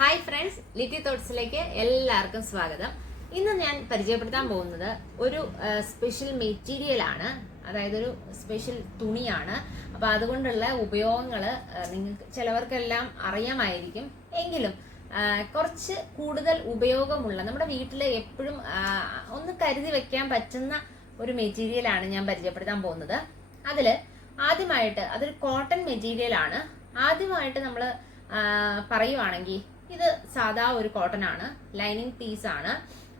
Hi friends Litty തോട്ട്സിലേക്ക് എല്ലാവർക്കും സ്വാഗതം. ഇന്ന് ഞാൻ പരിചയപ്പെടുത്താൻ പോകുന്നത് ഒരു സ്പെഷ്യൽ മെറ്റീരിയൽ ആണ്. അതായത് ഒരു സ്പെഷ്യൽ തുണിയാണ്. അപ്പൊ അതുകൊണ്ടുള്ള ഉപയോഗങ്ങൾ നിങ്ങൾക്ക് ചിലവർക്കെല്ലാം അറിയാമായിരിക്കും. എങ്കിലും കുറച്ച് കൂടുതൽ ഉപയോഗമുള്ള നമ്മുടെ വീട്ടിൽ എപ്പോഴും ഒന്ന് കരുതി വെക്കാൻ പറ്റുന്ന ഒരു മെറ്റീരിയലാണ് ഞാൻ പരിചയപ്പെടുത്താൻ പോകുന്നത്. അതിൽ ആദ്യമായിട്ട് അതൊരു കോട്ടൺ മെറ്റീരിയൽ ആണ്. ആദ്യമായിട്ട് നമ്മൾ പറയുവാണെങ്കിൽ ഇത് സാധാ ഒരു കോട്ടൺ ആണ്. ലൈനിങ് പീസ് ആണ്.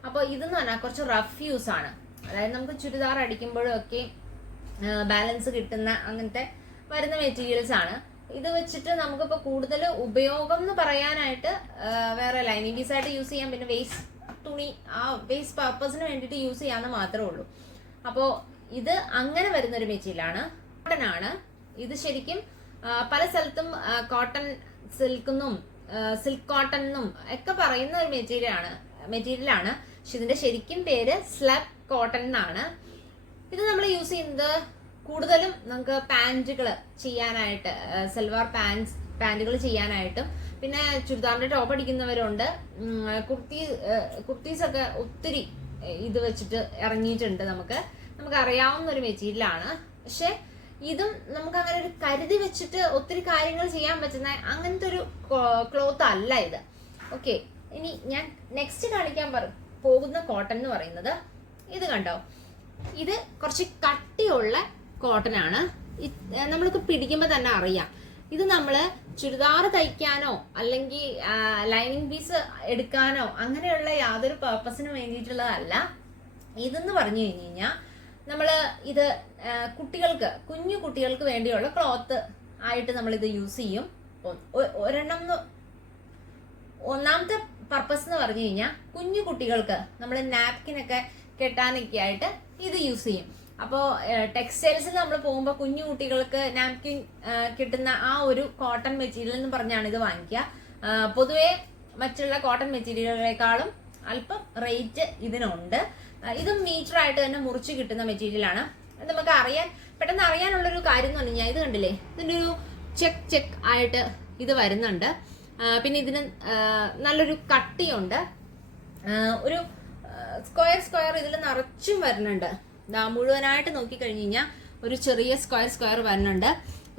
അപ്പോൾ ഇതെന്ന് പറഞ്ഞാൽ കുറച്ച് റഫ് യൂസ് ആണ്. അതായത് നമുക്ക് ചുരിദാർ അടിക്കുമ്പോഴും ഒക്കെ ബാലൻസ് കിട്ടുന്ന അങ്ങനത്തെ വരുന്ന മെറ്റീരിയൽസ് ആണ്. ഇത് വെച്ചിട്ട് നമുക്കിപ്പോൾ കൂടുതൽ ഉപയോഗം എന്ന് പറയാനായിട്ട് വേറെ ലൈനിങ് പീസ് ആയിട്ട് യൂസ് ചെയ്യാം. പിന്നെ വേസ്റ്റ് തുണി ആ വേസ്റ്റ് പർപ്പസിന് വേണ്ടിയിട്ട് യൂസ് ചെയ്യാന്ന് മാത്രമേ ഉള്ളൂ. അപ്പോൾ ഇത് അങ്ങനെ വരുന്ന ഒരു മെറ്റീരിയലാണ് കോട്ടൺ ആണ്. ഇത് ശരിക്കും പല സ്ഥലത്തും കോട്ടൺ സിൽക്കെന്നും സിൽക്ക് കോട്ടൺ എന്നും ഒക്കെ പറയുന്ന ഒരു മെറ്റീരിയൽ ആണ് മെറ്റീരിയൽ ആണ് പക്ഷെ ഇതിന്റെ ശരിക്കും പേര് സ്ലബ് കോട്ടൺ എന്നാണ്. ഇത് നമ്മൾ യൂസ് ചെയ്യുന്നത് കൂടുതലും നമുക്ക് പാന്റുകൾ ചെയ്യാനായിട്ട് സൽവാർ പാൻസ് പാന്റുകൾ ചെയ്യാനായിട്ടും. പിന്നെ ചുരിദാറിന്റെ ടോപ്പ് അടിക്കുന്നവരുണ്ട്. കുർത്തി കുർത്തീസ് ഒക്കെ ഒത്തിരി ഇത് വെച്ചിട്ട് ഇറങ്ങിയിട്ടുണ്ട് നമുക്ക്. നമുക്ക് അറിയാവുന്ന ഒരു മെറ്റീരിയലാണ്. പക്ഷെ ഇതും നമുക്ക് അങ്ങനെ ഒരു കരുതി വെച്ചിട്ട് ഒത്തിരി കാര്യങ്ങൾ ചെയ്യാൻ പറ്റുന്ന അങ്ങനത്തെ ഒരു ക്ലോത്ത് അല്ല ഇത്. ഓക്കെ ഇനി ഞാൻ നെക്സ്റ്റ് കാണിക്കാൻ പോകുന്ന കോട്ടൺ എന്ന് പറയുന്നത് ഇത് കണ്ടോ? ഇത് കുറച്ച് കട്ടിയുള്ള കോട്ടൺ ആണ്. നമ്മൾക്ക് പിടിക്കുമ്പോൾ തന്നെ അറിയാം. ഇത് നമ്മൾ ചുരിദാർ തയ്ക്കാനോ അല്ലെങ്കിൽ ലൈനിങ് പീസ് എടുക്കാനോ അങ്ങനെയുള്ള യാതൊരു പർപ്പസിനും വേണ്ടിയിട്ടുള്ളതല്ല. ഇതെന്ന് പറഞ്ഞു കഴിഞ്ഞു കഴിഞ്ഞാൽ നമ്മൾ ഇത് കുട്ടികൾക്ക് കുഞ്ഞു കുട്ടികൾക്ക് വേണ്ടിയുള്ള ക്ലോത്ത് ആയിട്ട് നമ്മൾ ഇത് യൂസ് ചെയ്യും. ഒരെണ്ണം ഒന്നാമത്തെ പർപ്പസ് എന്ന് പറഞ്ഞു കഴിഞ്ഞാൽ കുഞ്ഞു കുട്ടികൾക്ക് നമ്മൾ നാപ്കിനൊക്കെ കെട്ടാനൊക്കെ ആയിട്ട് ഇത് യൂസ് ചെയ്യും. അപ്പോൾ ടെക്സ്റ്റൈൽസിൽ നമ്മൾ പോകുമ്പോൾ കുഞ്ഞു കുട്ടികൾക്ക് നാപ്കിൻ കിട്ടുന്ന ആ ഒരു കോട്ടൺ മെറ്റീരിയൽ എന്ന് പറഞ്ഞാണ് ഇത് വാങ്ങിക്കുക. പൊതുവേ മറ്റുള്ള കോട്ടൺ മെറ്റീരിയലുകളെക്കാളും അല്പം റേറ്റ് ഇതിനുണ്ട്. ഇതും മീറ്റർ ആയിട്ട് തന്നെ മുറിച്ച് കിട്ടുന്ന മെറ്റീരിയലാണ് അത് നമുക്ക് അറിയാൻ പെട്ടെന്ന് അറിയാനുള്ളൊരു കാര്യം എന്ന് പറഞ്ഞു കഴിഞ്ഞാൽ ഇത് കണ്ടില്ലേ? ഇതിന്റെ ഒരു ചെക്ക് ചെക്ക് ആയിട്ട് ഇത് വരുന്നുണ്ട്. പിന്നെ ഇതിന് നല്ലൊരു കട്ടിയുണ്ട്. ഒരു സ്ക്വയർ സ്ക്വയർ ഇതിൽ നിറച്ചും വരുന്നുണ്ട്. മുഴുവനായിട്ട് നോക്കിക്കഴിഞ്ഞ് കഴിഞ്ഞാൽ ഒരു ചെറിയ സ്ക്വയർ സ്ക്വയർ വരുന്നുണ്ട്.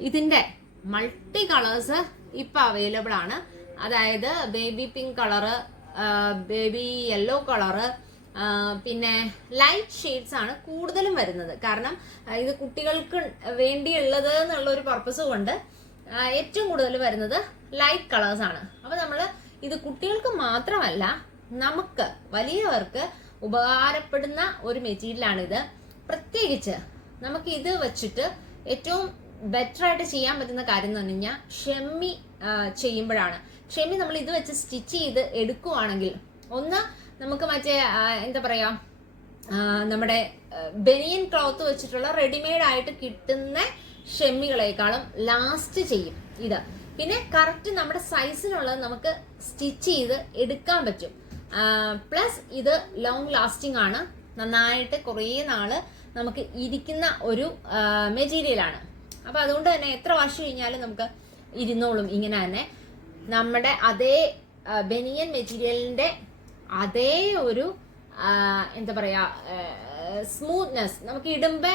ഇതിന്റെ മൾട്ടി കളേഴ്സ് ഇപ്പൊ അവൈലബിൾ ആണ്. അതായത് baby pink colour baby yellow colour പിന്നെ ലൈറ്റ് ഷെയ്ഡ്സ് ആണ് കൂടുതലും വരുന്നത്. കാരണം ഇത് കുട്ടികൾക്ക് വേണ്ടിയുള്ളത് എന്നുള്ള ഒരു പർപ്പസ് കൊണ്ട് ഏറ്റവും കൂടുതൽ വരുന്നത് ലൈറ്റ് കളേഴ്സ് ആണ്. അപ്പൊ നമ്മൾ ഇത് കുട്ടികൾക്ക് മാത്രമല്ല നമുക്ക് വലിയവർക്ക് ഉപകാരപ്പെടുന്ന ഒരു മെറ്റീരിയലാണ് ഇത്. പ്രത്യേകിച്ച് നമുക്ക് ഇത് വെച്ചിട്ട് ഏറ്റവും ബെറ്റർ ആയിട്ട് ചെയ്യാൻ പറ്റുന്ന കാര്യം എന്ന് പറഞ്ഞു കഴിഞ്ഞാൽ ഷെമ്മി ചെയ്യുമ്പോഴാണ്. ഷെമ്മി നമ്മൾ ഇത് വെച്ച് സ്റ്റിച്ച് ചെയ്ത് എടുക്കുവാണെങ്കിൽ ഒന്ന് നമുക്ക് മറ്റേ എന്താ പറയാ നമ്മുടെ ബനിയൻ ക്ലോത്ത് വെച്ചിട്ടുള്ള റെഡിമെയ്ഡ് ആയിട്ട് കിട്ടുന്ന ഷെമ്മികളെക്കാളും ലാസ്റ്റ് ചെയ്യും ഇത്. പിന്നെ കറക്റ്റ് നമ്മുടെ സൈസിനുള്ളത് നമുക്ക് സ്റ്റിച്ച് ചെയ്ത് എടുക്കാൻ പറ്റും. പ്ലസ് ഇത് ലോങ് ലാസ്റ്റിംഗ് ആണ്. നന്നായിട്ട് കുറേ നാൾ നമുക്ക് ഇരിക്കുന്ന ഒരു മെറ്റീരിയലാണ് അപ്പൊ അതുകൊണ്ട് തന്നെ എത്ര വർഷം കഴിഞ്ഞാലും നമുക്ക് ഇരുന്നോളും ഇങ്ങനെ തന്നെ. നമ്മുടെ അതേ ബനിയൻ മെറ്റീരിയലിന്റെ അതേ ഒരു എന്താ പറയാ സ്മൂത്ത്നെസ് നമുക്ക് ഇടുമ്പോ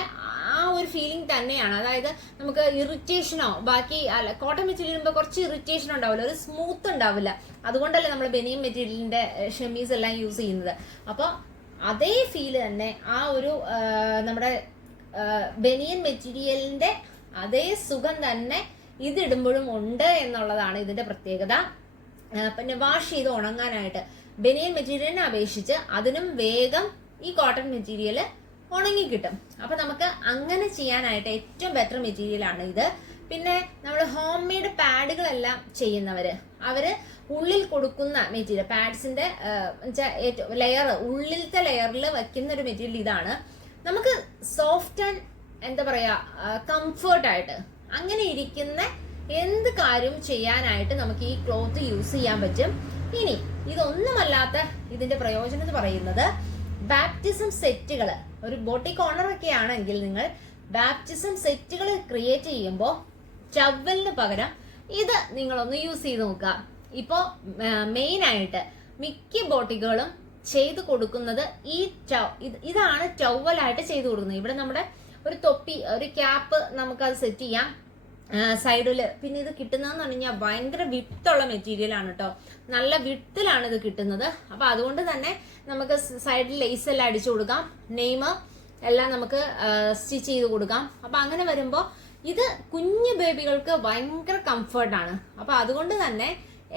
ആ ഒരു ഫീലിംഗ് തന്നെയാണ്. അതായത് നമുക്ക് ഇറിറ്റേഷനോ ബാക്കി അല്ല കോട്ടൺ മെറ്റീരിയൽ ഇടുമ്പോൾ കുറച്ച് ഇറിറ്റേഷൻ ഉണ്ടാവില്ല ഒരു സ്മൂത്ത് ഉണ്ടാവില്ല. അതുകൊണ്ടല്ലേ നമ്മൾ ബെനിയം മെറ്റീരിയലിന്റെ ഷെമീസ് എല്ലാം യൂസ് ചെയ്യുന്നത്. അപ്പോൾ അതേ ഫീൽ തന്നെ ആ ഒരു നമ്മുടെ ബെനിയൻ മെറ്റീരിയലിന്റെ അതേ സുഖം തന്നെ ഇതിടുമ്പോഴും ഉണ്ട് എന്നുള്ളതാണ് ഇതിന്റെ പ്രത്യേകത. പിന്നെ വാഷ് ചെയ്ത് ഉണങ്ങാനായിട്ട്. ബനിയൻ മെറ്റീരിയലിനെ അപേക്ഷിച്ച് അതിനും വേഗം ഈ കോട്ടൺ മെറ്റീരിയൽ ഉണങ്ങി കിട്ടും അപ്പൊ നമുക്ക് അങ്ങനെ ചെയ്യാനായിട്ട് ഏറ്റവും ബെറ്റർ മെറ്റീരിയലാണ് ഇത്. പിന്നെ നമ്മൾ ഹോം മെയ്ഡ് പാഡുകളെല്ലാം ചെയ്യുന്നവര് അവർ ഉള്ളിൽ കൊടുക്കുന്ന മെറ്റീരിയൽ പാഡ്സിന്റെ ലെയർ ഉള്ളിലത്തെ ലെയറിൽ വയ്ക്കുന്ന ഒരു മെറ്റീരിയൽ ഇതാണ്. നമുക്ക് സോഫ്റ്റ് ആൻഡ് എന്താ പറയാ കംഫർട്ടായിട്ട് അങ്ങനെ ഇരിക്കുന്ന എന്ത് കാര്യം ചെയ്യാനായിട്ട് നമുക്ക് ഈ ക്ലോത്ത് യൂസ് ചെയ്യാൻ പറ്റും. ഇനി ഇതൊന്നുമല്ലാത്ത ഇതിന്റെ പ്രയോജനം എന്ന് പറയുന്നത് ബാപ്റ്റിസം സെറ്റുകൾ ഒരു ബോട്ടി കോർണർ ഒക്കെ ആണെങ്കിൽ നിങ്ങൾ ബാപ്റ്റിസം സെറ്റുകൾ ക്രിയേറ്റ് ചെയ്യുമ്പോൾ ചവലിന് പകരം ഇത് നിങ്ങളൊന്ന് യൂസ് ചെയ്ത് നോക്കുക. ഇപ്പോൾ മെയിൻ ആയിട്ട് മിക്ക ബോട്ടിക്കുകളും ചെയ്തു കൊടുക്കുന്നത് ഈ ഇതാണ് ടവലായിട്ട് ചെയ്തു കൊടുക്കുന്നത്. ഇവിടെ നമ്മുടെ ഒരു തൊപ്പി ഒരു ക്യാപ്പ് നമുക്കത് സെറ്റ് ചെയ്യാം. സൈഡിൽ പിന്നെ ഇത് കിട്ടുന്നതെന്ന് പറഞ്ഞു കഴിഞ്ഞാൽ ഭയങ്കര വിട്ടുള്ള മെറ്റീരിയൽ ആണ് കേട്ടോ നല്ല വിട്ടിലാണ് ഇത് കിട്ടുന്നത്. അപ്പൊ അതുകൊണ്ട് തന്നെ നമുക്ക് സൈഡിൽ ലേസ് എല്ലാം അടിച്ചു കൊടുക്കാം. നെയ്മ് എല്ലാം നമുക്ക് സ്റ്റിച്ച് ചെയ്ത് കൊടുക്കാം. അപ്പൊ അങ്ങനെ വരുമ്പോൾ ഇത് കുഞ്ഞു ബേബികൾക്ക് ഭയങ്കര കംഫർട്ടാണ് അപ്പൊ അതുകൊണ്ട് തന്നെ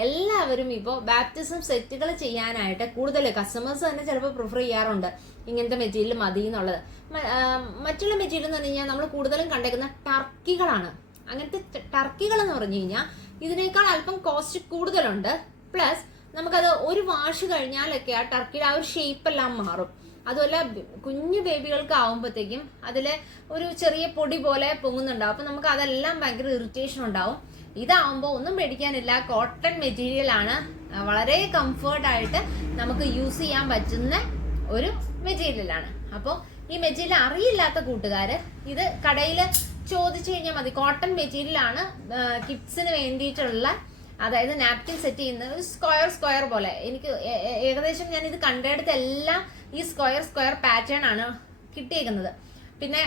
എല്ലാവരും ഇപ്പോൾ ബാപ്റ്റിസം സെറ്റുകൾ ചെയ്യാനായിട്ട് കൂടുതൽ കസ്റ്റമേഴ്സ് തന്നെ ചിലപ്പോൾ പ്രിഫർ ചെയ്യാറുണ്ട് ഇങ്ങനത്തെ മെറ്റീരിയൽ മതി എന്നുള്ളത്. മറ്റുള്ള മെറ്റീരിയൽ എന്ന് പറഞ്ഞു കഴിഞ്ഞാൽ നമ്മൾ കൂടുതലും കണ്ടേക്കുന്ന ടർക്കികളാണ് അങ്ങനത്തെ ടർക്കികൾ എന്ന് പറഞ്ഞു കഴിഞ്ഞാൽ ഇതിനേക്കാൾ അല്പം കോസ്റ്റ് കൂടുതലുണ്ട്. പ്ലസ് നമുക്കത് ഒരു വാഷ് കഴിഞ്ഞാലൊക്കെ ആ ടർക്കിയുടെ ആ ഒരു ഷേപ്പ് എല്ലാം മാറും. അതുമല്ല ബ- കുഞ്ഞു ബേബികൾക്ക് ആവുമ്പോഴത്തേക്കും അതിൽ ഒരു ചെറിയ പൊടി പോലെ പൊങ്ങുന്നുണ്ടാവും. അപ്പം നമുക്ക് അതെല്ലാം ഭയങ്കര ഇറിറ്റേഷൻ ഉണ്ടാവും. ഇതാവുമ്പോൾ ഒന്നും പേടിക്കാനില്ല കോട്ടൺ മെറ്റീരിയൽ ആണ്. വളരെ കംഫർട്ടായിട്ട് നമുക്ക് യൂസ് ചെയ്യാൻ പറ്റുന്ന ഒരു മെറ്റീരിയലാണ് അപ്പോൾ ഈ മെറ്റീരിയൽ അറിയില്ലാത്ത കൂട്ടുകാർ ഇത് കടയിൽ ചോദിച്ചു കഴിഞ്ഞാൽ മതി. കോട്ടൺ മെറ്റീരിയലാണ് കിഡ്സിന് വേണ്ടിയിട്ടുള്ള അതായത് നാപ്കിൻ സെറ്റ് ചെയ്യുന്ന ഒരു സ്ക്വയർ സ്ക്വയർ പോലെ. എനിക്ക് ഏകദേശം ഞാൻ ഇത് കണ്ടെടുത്ത് എല്ലാം ഈ സ്ക്വയർ സ്ക്വയർ പാറ്റേൺ ആണ് കിട്ടിയേക്കുന്നത്. പിന്നെ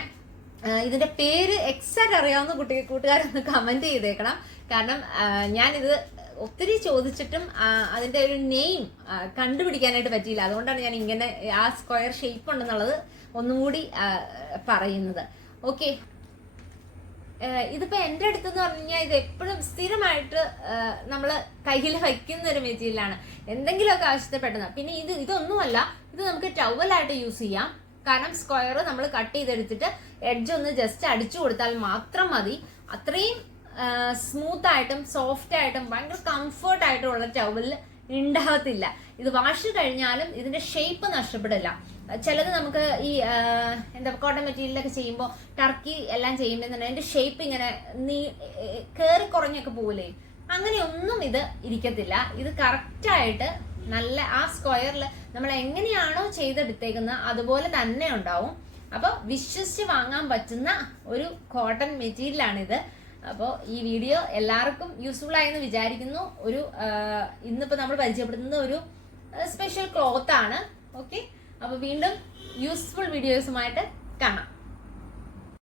ഇതിന്റെ പേര് എക്സാക്ട് അറിയാവുന്ന കുട്ടി കൂട്ടുകാരൊന്ന് കമന്റ് ചെയ്തേക്കണം. കാരണം ഞാനിത് ഒത്തിരി ചോദിച്ചിട്ടും അതിന്റെ ഒരു നെയിം കണ്ടുപിടിക്കാനായിട്ട് പറ്റിയില്ല. അതുകൊണ്ടാണ് ഞാൻ ഇങ്ങനെ ആ സ്ക്വയർ ഷേപ്പ് ഉണ്ടെന്നുള്ളത് ഒന്നും കൂടി പറയുന്നത്. ഓക്കെ ഇതിപ്പോ എന്റെ അടുത്ത് എന്ന് പറഞ്ഞു കഴിഞ്ഞാൽ ഇത് എപ്പോഴും സ്ഥിരമായിട്ട് നമ്മൾ കയ്യിൽ വയ്ക്കുന്ന ഒരു മെറ്റീരിയലാണ്. എന്തെങ്കിലുമൊക്കെ ആവശ്യപ്പെട്ടത് പിന്നെ ഇത് ഇതൊന്നുമല്ല ഇത് നമുക്ക് ടവലായിട്ട് യൂസ് ചെയ്യാം. കാരണം സ്ക്വയർ നമ്മൾ കട്ട് ചെയ്തെടുത്തിട്ട് എഡ്ജ് ഒന്ന് ജസ്റ്റ് അടിച്ചു കൊടുത്താൽ മാത്രം മതി. അത്രയും സ്മൂത്ത് ആയിട്ടും സോഫ്റ്റ് ആയിട്ടും ഭയങ്കര കംഫർട്ട് ആയിട്ടുള്ള ടവലിൽ ഉണ്ടാകത്തില്ല ഇത് വാഷ് കഴിഞ്ഞാലും ഇതിന്റെ ഷേപ്പ് നഷ്ടപ്പെടില്ല. ചിലത് നമുക്ക് ഈ എന്താ കോട്ടൺ മെറ്റീരിയലൊക്കെ ചെയ്യുമ്പോൾ ടർക്കി എല്ലാം ചെയ്യുമ്പോൾ തന്നെ അതിന്റെ ഷേപ്പ് ഇങ്ങനെ നീ കയറി കുറഞ്ഞൊക്കെ പോകില്ലേ അങ്ങനെയൊന്നും ഇത് ഇരിക്കത്തില്ല. ഇത് കറക്റ്റായിട്ട് നല്ല ആ സ്ക്വയറിൽ നമ്മൾ എങ്ങനെയാണോ ചെയ്തെടുത്തേക്കുന്നത് അതുപോലെ തന്നെ ഉണ്ടാവും. അപ്പോൾ വിശ്വസിച്ച് വാങ്ങാൻ പറ്റുന്ന ഒരു കോട്ടൺ മെറ്റീരിയലാണിത് അപ്പോൾ ഈ വീഡിയോ എല്ലാവർക്കും യൂസ്ഫുൾ ആയെന്ന് വിചാരിക്കുന്നു. ഒരു ഇന്നിപ്പോ ഇന്നിപ്പോൾ നമ്മൾ പരിചയപ്പെടുത്തുന്ന ഒരു സ്പെഷ്യൽ ക്ലോത്ത് ആണ്. ഓക്കെ അപ്പോൾ വീണ്ടും യൂസ്ഫുൾ വീഡിയോസുമായിട്ട് കാണാം.